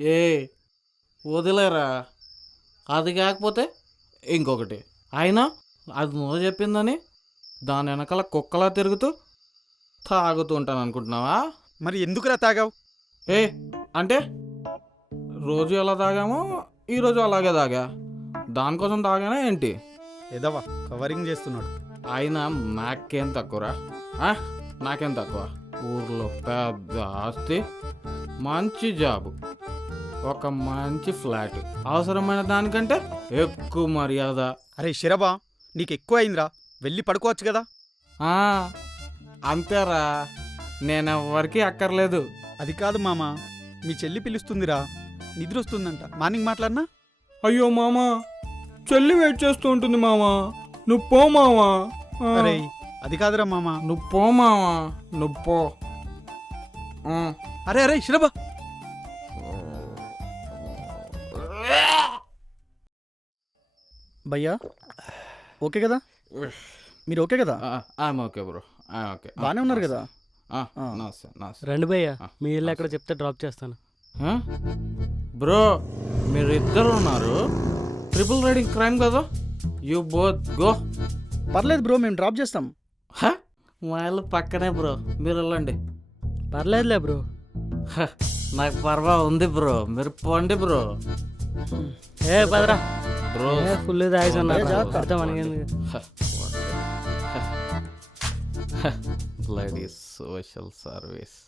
ఏ వదిలేరా, అది కాకపోతే ఇంకొకటి. అయినా అది నువ్వు చెప్పిందని దాని వెనకాల కుక్కలా తిరుగుతూ తాగుతూ ఉంటాను అనుకుంటున్నావా? మరి ఎందుకురా తాగావు? ఏ అంటే రోజు ఎలా తాగామో ఈరోజు అలాగే తాగా. దానికోసం తాగానా ఏంటి? ఎదవా కవరింగ్ చేస్తున్నాడు. అయినా నాకేం తక్కువరా? నాకేం తక్కువ? ఊర్లో పెద్ద ఆస్తి, మంచి జాబు, ఒక మంచి ఫ్లాట్, అవసరమైన దానికంటే ఎక్కువ మర్యాద. అరే శరభా, నీకు ఎక్కువ అయిందిరా, వెళ్ళి పడుకోవచ్చు కదా. అంతేరా, నేనెవ్వరికీ అక్కర్లేదు. అది కాదు మామ, మీ చెల్లి పిలుస్తుందిరా, నిద్ర వస్తుందంట. మార్నింగ్ మాట్లాడినా. అయ్యో మామా, చెల్లి వెయిట్ చేస్తూ ఉంటుంది మామా, నువ్వు పో మామా. అరే అది కాదురా మామ, నువ్వు పో మామా, నువ్వు పో. అరే అరే శరభా, భయ్యా ఓకే కదా? మీరు ఓకే కదా? Okay bro, okay. బాగానే ఉన్నారు కదా? రండి భయ్యా, మీ ఇల్లు ఎక్కడ చెప్తే డ్రాప్ చేస్తాను. బ్రో మీరిద్దరు ఉన్నారు, ట్రిపుల్ రైడింగ్ క్రైమ్ కదా, యూ బోత్ గో. పర్లేదు బ్రో, మేము డ్రాప్ చేస్తాం. వాళ్ళు పక్కనే బ్రో, మీరు వెళ్ళండి. పర్లేదులే బ్రో. నాకు పర్వా ఉంది బ్రో, మీరు పోండి బ్రో. ఏ పదరా బ్రో, ఫుల్ తాగేసి ఉన్నారు మనకి. Bloody social service.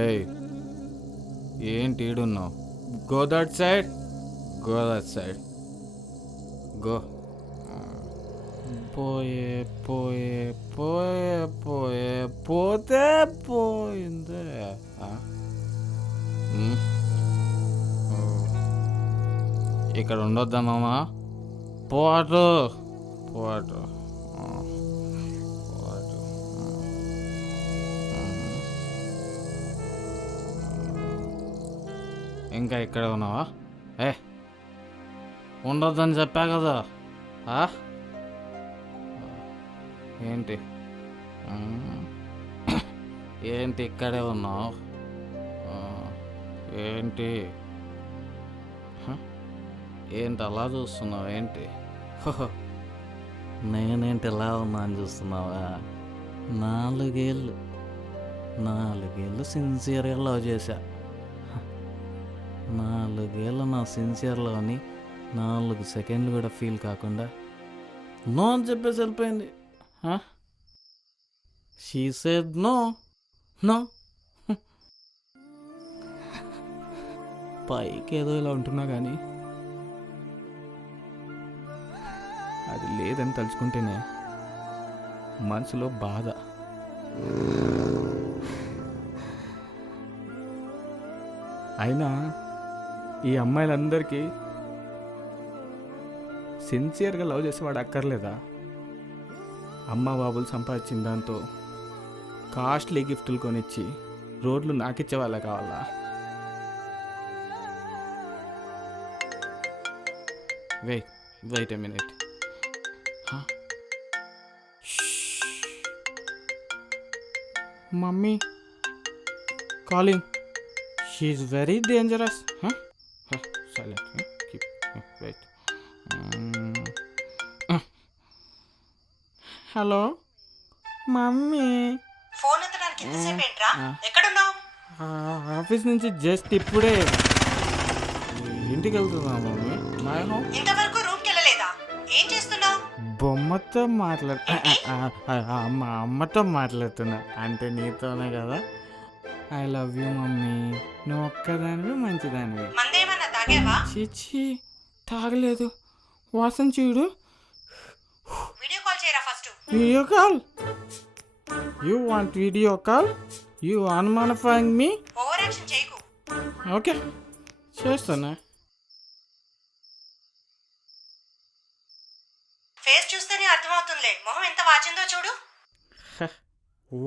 ఏయ్ ఏంటి ఈడున్నావు? Go that side, go that side, go. పోయే పోయే పోయే పోయే పోతే పోయిందే. ఇక్కడ ఉండొద్దా మామా? పోటు పోటు పోటు. ఇంకా ఇక్కడ ఉన్నావా? ఉండొద్దని చెప్పా కదా. ఏంటి ఏంటి ఇక్కడే ఉన్నావు? ఏంటి ఏంటి అలా చూస్తున్నావు? ఏంటి నేనేంటి ఇలా ఉన్నా అని చూస్తున్నావా? 4 ఏళ్ళు సిన్సియర్గా లవ్ చేశా. 4 ఏళ్ళు నా సిన్సియర్లో అని 4 సెకండ్లు కూడా ఫీల్ కాకుండా నో అని చెప్పేసి వెళ్ళిపోయింది. She said no no. పైకి ఏదో ఇలా ఉంటున్నా కానీ అది లేదని తలుచుకుంటేనే మనసులో బాధ. అయినా ఈ అమ్మాయిలందరికీ సిన్సియర్గా లవ్ చేసేవాడు అక్కర్లేదా? అమ్మ బాబులు సంపాదించిన దాంతో కాస్ట్లీ గిఫ్టులు కొనిచ్చి రోడ్లు నాకిచ్చే వాళ్ళ కావాలా? Wait a minute. Mummy calling, she is very dangerous. Silent, keep wait. Hello mummy. Phone ఎత్తడానికి ఎంతసేపు ఏంట్రా? ఎక్కడున్నావు? ఆఫీస్ నుంచి జస్ట్ ఇప్పుడే ఇంటికి వెళ్తున్నా మమ్మీ. ఇంతవరకు రూమ్కి వెళ్ళలేదా? ఏం చేస్తున్నావు? బొమ్మతో అమ్మతో మాట్లాడుతున్నా. అంటే నీతోనే కదా. ఐ లవ్ యూ మమ్మీ, నువ్వు ఒక్కదానివి మంచిదానివి. మందేమన్నా తాగావా? చిచ్చి తాగలేదు, వాసన చూడు. వీడియో కాల్ చేయరా first. Video call? You want video call? You అన్మానిఫైయింగ్ మీ? ఓవర్ యాక్షన్ చేయకు. ఓకే చేస్తానా. ఫేస్ చూస్తేనే అర్థమవుతుందిలే, మొహం ఎంత వాచిందో చూడు.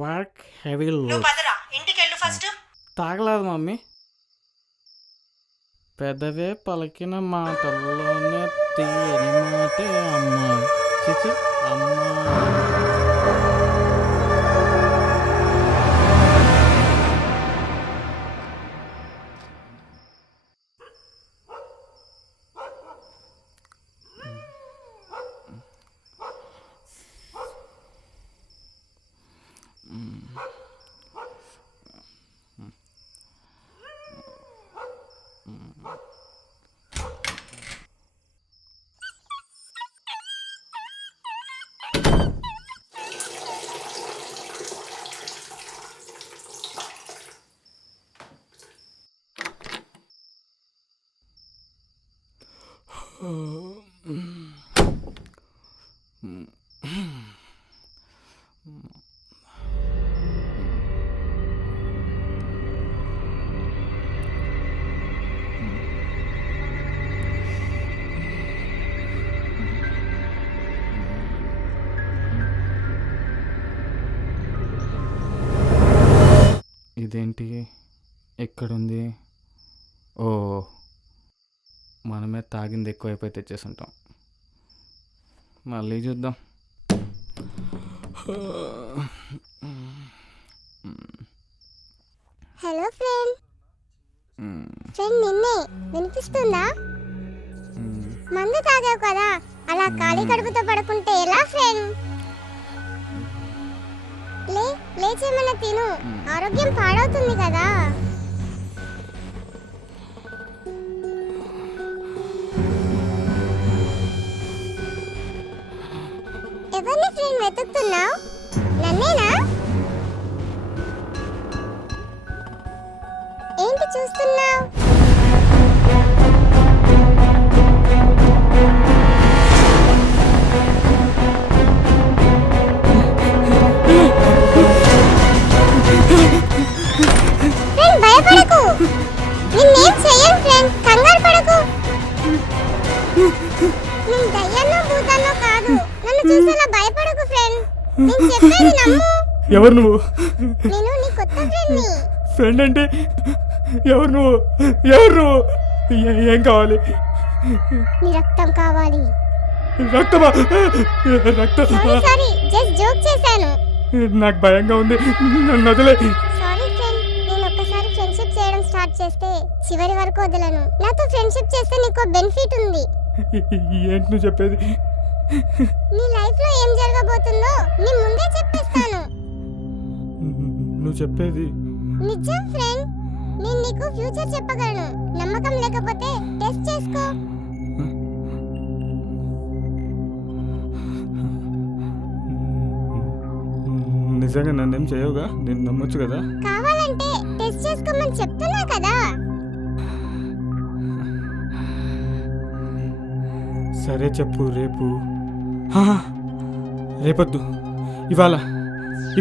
వర్క్ హెవీ నువ్వు పదరా, ఇంటికి వెళ్ళు ఫస్ట్. తాగలేదు మమ్మీ, పెదవే పలికిన మాటల్లోనే తీయని మాటే అమ్మ. చిచి అమ్మ ఇదేంటి ఎక్కడుంది? ఓ, మనమే తాగింది ఎక్కువైపోయి తెచ్చేసుంటాం. మళ్ళీ చూద్దాం. Hello friend. ఫ్రెండ్ నిన్నే, వినిపిస్తుందా? మందు తాగావు కదా, అలా ఖాళీ కడుపుతో పడుకుంటే ఎలా ఫ్రెండ్? లేచేమన్నా తిను, ఆరోగ్యం పాడవుతుంది కదా. ఎవరిని ఫ్రెండ్ వెతుకుతున్నావు? నన్నేనా? ఏంటి చూస్తున్నావు? ఫ్రెండ్ భయపడకు, నిన్నేం చెయ్యను ఫ్రెండ్, కంగారు పడకు. నేను దయ్యాన్నో భూతాన్నో కాదు, నన్ను చూసేలా భయపడకు ఫ్రెండ్. నేను చెప్పేది నమ్ము. ఎవరు నువ్వు? నేను నీ కొత్త ఫ్రెండ్ని. ఫ్రెండ్ అంటే ఎవరు నువ్వు? ఏం కావాలి? నీ రక్తం కావాలి. రక్తమా? రక్తం? సారీ, జస్ట్ జోక్ చేశాను. నాకు భయంగా ఉంది, నన్ను వదిలే. సారీ ఫ్రెండ్, నేను ఒక్కసారి ఫ్రెండ్షిప్ చేయడం స్టార్ట్ చేస్తే చివరి వరకు వదలను. నాతో ఫ్రెండ్షిప్ చేస్తే నీకు బెనిఫిట్ ఉంది. ఏంటి నువ్వు చెప్పేది? నీ లైఫ్ లో ఏం జరగబోతుందో నీ ముందే చెప్పేస్తాను. నువ్వు చెప్పేది నిజం ఫ్రెండ్, నేను నీకు ఫ్యూచర్ చెప్పగలను. నమ్మకం లేకపోతే టెస్ట్ చేసుకో. నిజంగా నన్నేం చేయవుగా? నేను నమ్మొచ్చు కదా? కావాలంటే టెస్ట్ చేసుకోమని చెప్తున్నా కదా. సరే చెప్పు. రేపొద్దు, ఇవాళ,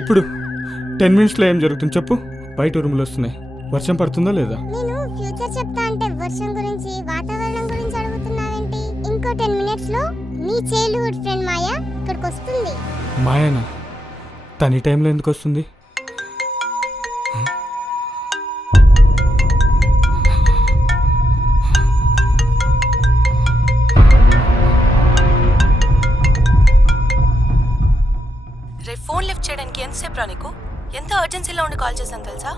ఇప్పుడు 10 మినిట్స్లో ఏం జరుగుతుంది చెప్పు. బయట ఉరుములు వస్తున్నాయి, వర్షం పడుతుందా లేదా? నేను ఫ్యూచర్ చెప్తా అంటే వర్షం గురించి, వాతావరణం గురించి అడుగుతున్నావేంటి? ఇంకో 10 మినిట్స్ లో నీ చైల్డ్హుడ్ ఫ్రెండ్ మాయా ఇక్కడికి వస్తుంది. మాయనా? తన ఈ టైంలో ఎందుకు వస్తుంది? రేపు ఫోన్ లిఫ్ట్ చేయడానికి ఎంతసేపు రా నీకు? ఎంత అర్జెన్సీలో ఉండి కాల్ చేశాను తెలుసా?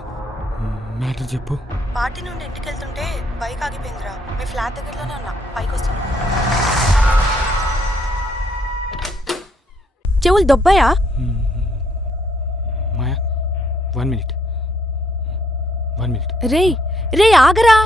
మ్యాటర్ చెప్పు. పార్టీ నుండి ఇంటికి వెళ్తుంటే బైక్ ఆగిపోయిందిరా. మీ ఫ్లాట్ దగ్గరలోనే ఉన్నా, పైకి వస్తున్నా. చెవులు దొబ్బాయా? మాయా, 1 మినిట్. రే ఆగరా.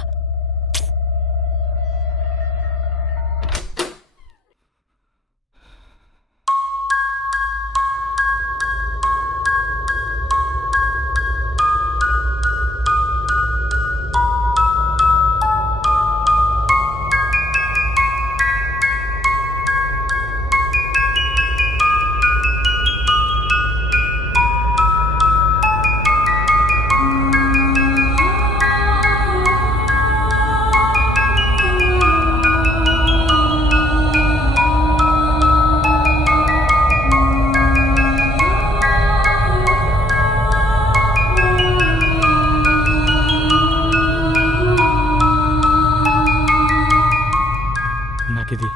నాకిది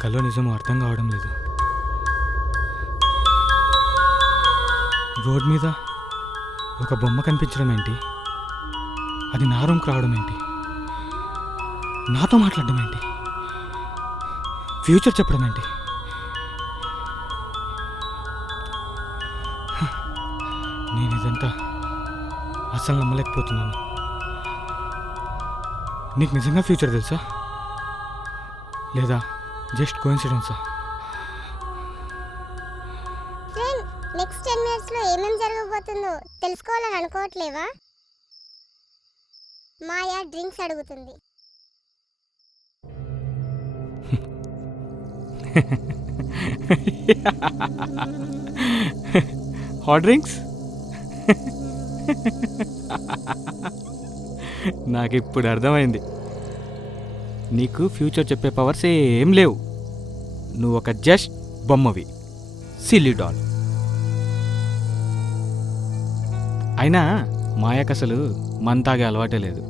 కల్లో నిజమో అర్థం కావడం లేదు. రోడ్ మీద ఒక బొమ్మ కనిపించడం ఏంటి? అది నా రూమ్కి రావడం ఏంటి? నాతో మాట్లాడడం ఏంటి? ఫ్యూచర్ చెప్పడం ఏంటి? నేను ఇదంతా అసలు నమ్మలేకపోతున్నాను. నీకు నిజంగా ఫ్యూచర్ తెలుసా, లేదా జస్ట్ కోఇన్సిడెన్సా? ఫ్రెండ్, నెక్స్ట్ 10 మినిట్స్ లో ఏమేం జరగబోతుందో తెలుసుకోవాలని అనుకోవట్లేవా? మాయా డ్రింక్స్ అడుగుతుంది. Hot drinks? నాకు ఇప్పుడు అర్థమైంది, నీకు ఫ్యూచర్ చెప్పే పవర్స్ ఏం లేవు. నువ్వు ఒక జస్ట్ బొమ్మవి, సిల్లీ డాల్. అయినా మాయకు అసలు మందు తాగే అలవాటే లేదు.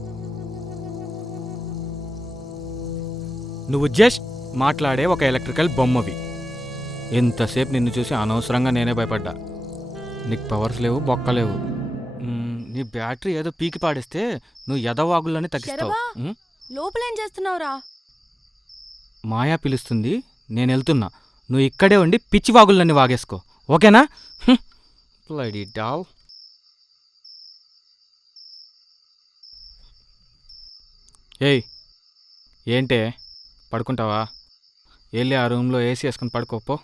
నువ్వు జస్ట్ మాట్లాడే ఒక ఎలక్ట్రికల్ బొమ్మవి. ఎంతసేపు నిన్ను చూసి అనవసరంగా నేనే భయపడ్డా. నీకు పవర్స్ లేవు, బొక్కలేవు. నీ బ్యాటరీ ఏదో పీకి పాడేస్తే నువ్వు ఎదవాగుల్లోనే తగ్గిస్తావు. శరభా, లోపలేం చేస్తున్నావురా? మాయా పిలుస్తుంది, నేను వెళ్తున్నా. నువ్వు ఇక్కడే ఉండి పిచ్చి వాగులన్నీ వాగేసుకో, ఓకేనా? Bloody doll. ఏయ్, ఏంటే పడుకుంటావా? వెళ్ళి ఆ రూమ్లో ఏసీ వేసుకుని పడుకోపో.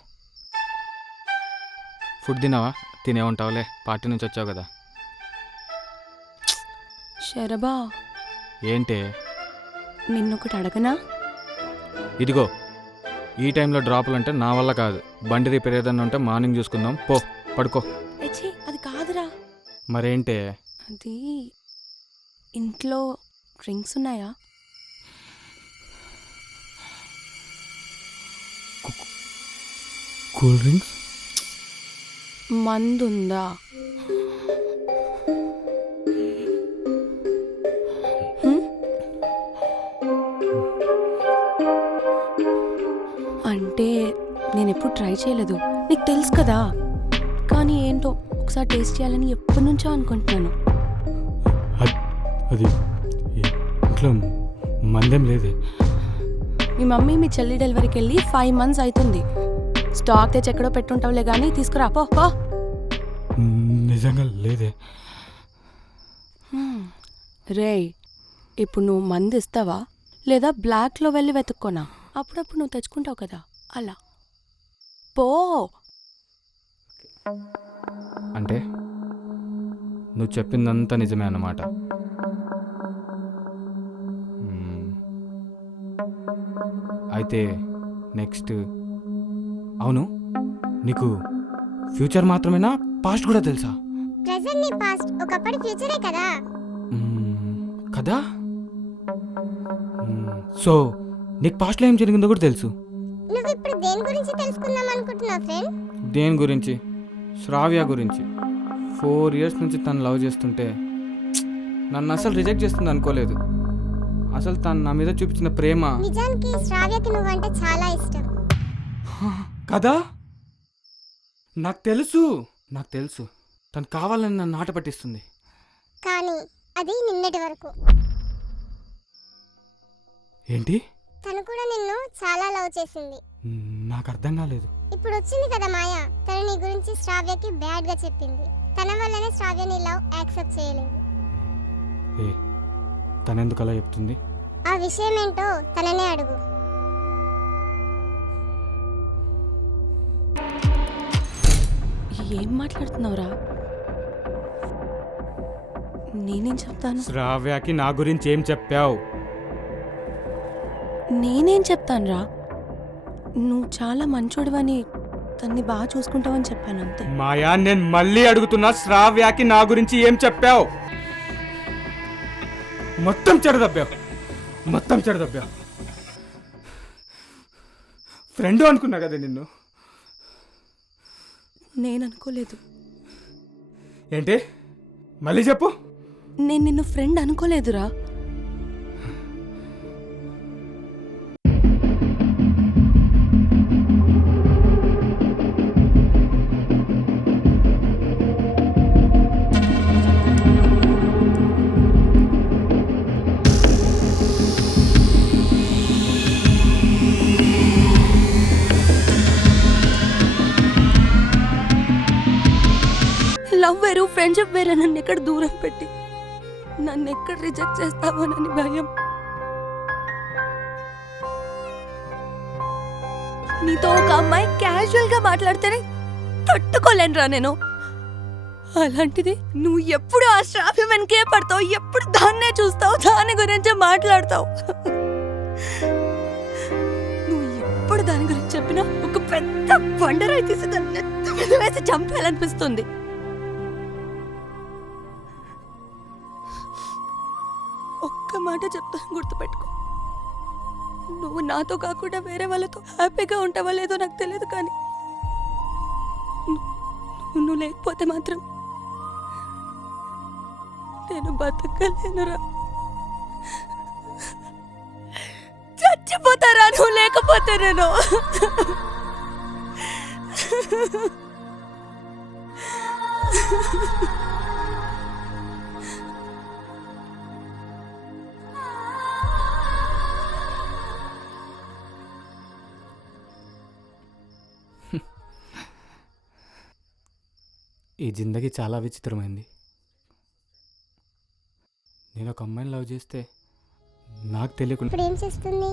ఫుడ్ తినావా? తినే ఉంటావులే, పార్టీ నుంచి వచ్చావు కదా. శరభా, ఏంటే? నిన్నొకటి అడగనా? ఇదిగో, ఈ టైంలో డ్రాపులు అంటే నా వల్ల కాదు. బండి రిపేర్ ఏదన్నా ఉంటే మార్నింగ్ చూసుకుందాం, పో పడుకో. ఎచ్చి, అది కాదురా. మరేంటే? అది ఇంట్లో డ్రింక్స్ ఉన్నాయా? Cool drinks? మందుందా? అంటే నేను ఎప్పుడు ట్రై చేయలేదు, నీకు తెలుసు కదా. కానీ ఏంటో ఒకసారి టేస్ట్ చేయాలని ఎప్పటి నుంచో అనుకుంటున్నాను. అది ఇంట్లో మందేం లేదే. మీ మమ్మీ మీ చెల్లి డెలివరీకి వెళ్ళి 5 months అవుతుంది. స్టాక్ తెచ్చి ఎక్కడో పెట్టుంటావులే కానీ తీసుకురా పో. నిజంగా లేదే. రేయ్, ఇప్పుడు నువ్వు మందు ఇస్తావా లేదా బ్లాక్లో వెళ్ళి వెతుక్కోనా? అప్పుడప్పుడు నువ్వు తెచ్చుకుంటావు కదా, అలా పో. అంటే నువ్వు చెప్పిందంతా నిజమే అన్నమాట. అయితే నెక్స్ట్, అవును, నీకు ఫ్యూచర్ మాత్రమేనా, పాస్ట్ కూడా తెలుసా? ప్రెజెంట్ నీ పాస్ట్ ఒకప్పుడు ఫ్యూచరే కదా. కదా? సో నీకు పాస్ట్లో ఏం జరిగిందో కూడా తెలుసు. నువ్వు ఇప్పుడు దేని గురించి తెలుసుకుందాం అనుకుంటున్నావు ఫ్రెండ్? దేని గురించి? శ్రావ్య గురించి. 4 years నుంచి తను లవ్ చేస్తుంటే నన్ను అసలు రిజెక్ట్ చేస్తుంది అనుకోలేదు. అసలు తను నా మీద చూపించిన ప్రేమ. నిజానికి శ్రావ్యకి నువ్వంటే చాలా ఇష్టం కదా? నాకు తెలుసు తను కావాలని నన్ను ఆట పట్టిస్తుంది. కానీ అది నిన్నటి వరకు. ఏంటి? తను కూడా నిన్ను చాలా లవ్ చేసింది. నాకు అర్థం కాలేదు. ఇప్పుడు వచ్చింది కదా మాయ, తను నీ గురించి శ్రావ్యకి బ్యాడ్ గా చెప్పింది. తన వల్లనే శ్రావ్య నీ లవ్ యాక్సెప్ట్ చేయలేదు. తనెందుకు అలా చెప్తుంది? ఆ విషయం ఏంటో తననే అడుగు. ఏం మాట్లాడుతున్నావురా? నేనేం చెప్తాను? శ్రావ్యకి నా గురించి ఏం చెప్పావు? నేనేం చెప్తానురా? నువ్వు చాలా మంచోడివని, తన్ని బాగా చూసుకుంటావని చెప్పాను అంతే. మాయా, నేను మళ్ళీ అడుగుతున్నా, శ్రావ్యకి నా గురించి ఏం చెప్పావు? మొత్తం చెడదబ్బావు. ఫ్రెండ్ అనుకున్నా కదా నిన్ను. నేను అనుకోలేదు. ఏంటి? మళ్ళీ చెప్పు. నేను నిన్ను ఫ్రెండ్ అనుకోలేదురా. లవ్ వేరు, ఫ్రెండ్షిప్ వేరే. నన్ను ఎక్కడ దూరం పెట్టి నన్ను ఎక్కడ రిజెక్ట్ చేస్తావోనని భయం. నీతో ఒక అమ్మాయి క్యాజువల్ గా మాట్లాడితేనే తట్టుకోలేనురా నేను. అలాంటిది నువ్వు ఎప్పుడు ఆ శ్రావ్య వెనకే పడతావు, ఎప్పుడు దాన్నే చూస్తావు, దాని గురించే మాట్లాడతావు. నువ్వు ఎప్పుడు దాని గురించి చెప్పినా ఒక పెద్ద బండరాయి తీసి దాన్ని నెత్తి మీద వేసి చంపేయాలనిపిస్తుంది. ఒక్క మాట చెప్తాను, గుర్తుపెట్టుకో. నువ్వు నాతో కాకుండా వేరే వాళ్ళతో హ్యాపీగా ఉంటావా లేదో నాకు తెలియదు, కానీ నువ్వు లేకపోతే మాత్రం నేను బతకలేనురా. చచ్చిపోతారా నువ్వు లేకపోతే నేను. ఈ జిందగీ చాలా విచిత్రమైంది. నేను ఒక అమ్మాయిని లవ్ చేస్తే నాకు తెలియకుండా ఇప్పుడు ఏం చేస్తుంది?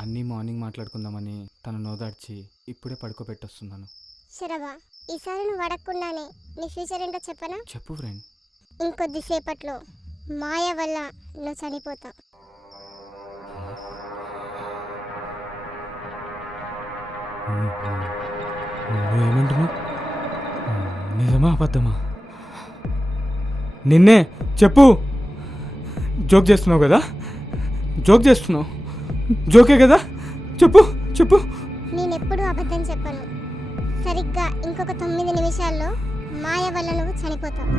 అన్నీ మార్నింగ్ మాట్లాడుకుందామని తను నోదార్చి ఇప్పుడే పడుకోబెట్టొస్తున్నాను. శరభా, ఈసారి నువ్వు అడగకుండానే నీ ఫ్యూచర్ ఏంటో చెప్పనా? చెప్పు ఫ్రెండ్. ఇంకొద్దిసేపట్లో మాయ వల్ల నువ్వు చనిపోతావు. నువ్వేమంటున్నావు? నిజమా అబద్ధమా? నిన్నే చెప్పు. జోక్ చేస్తున్నావు కదా? జోక్ చేస్తున్నావు. జోకే కదా? చెప్పు చెప్పు. నేనెప్పుడూ అబద్ధం చెప్పను. సరిగ్గా ఇంకొక 9 నిమిషాల్లో మాయ వల్ల నువ్వు చనిపోతావు.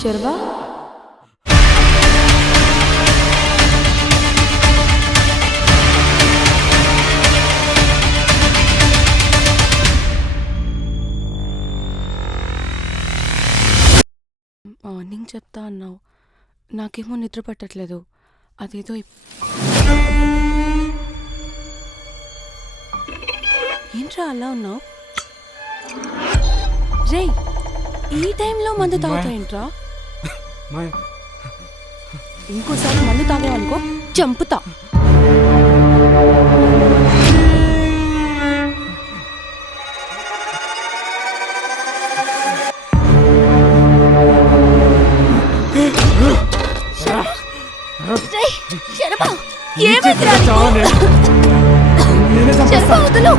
శర్వా, మార్నింగ్ చెప్తా అన్నావు. నాకేమో నిద్ర పట్టట్లేదు. అదేదో ఏంట్రా అలా ఉన్నావు? రే, ఈ టైంలో మందు తాగుతాయింట్రా? ఇంకోసారి మందు తాగేవనుకో చంపుతా. ఏమైందిరా నీకు? శర్వా, వదులు.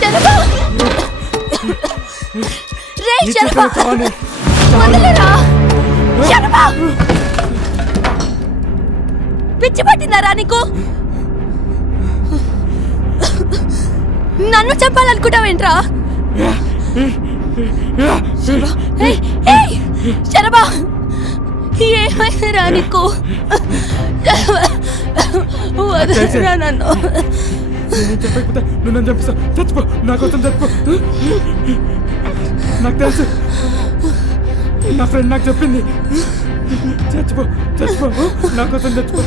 శర్వా, రే శర్వా, వదలరా. శర్వా, పిచ్చి పట్టిందారా నీకు? నన్ను చంపాలనుకుంటావేంట్రా? శర్వా, ఏమైందిరా నీకు? వదలరా నన్ను. చెప్పకపోతే నువ్వు నన్ను చంపిస్తా. చచ్చిపో, నా కోసం చచ్చిపో. నాకు తెలుసు, నా ఫ్రెండ్ నాకు చెప్పింది. చచ్చిపో చచ్చిపో, నా కోసం చచ్చిపో.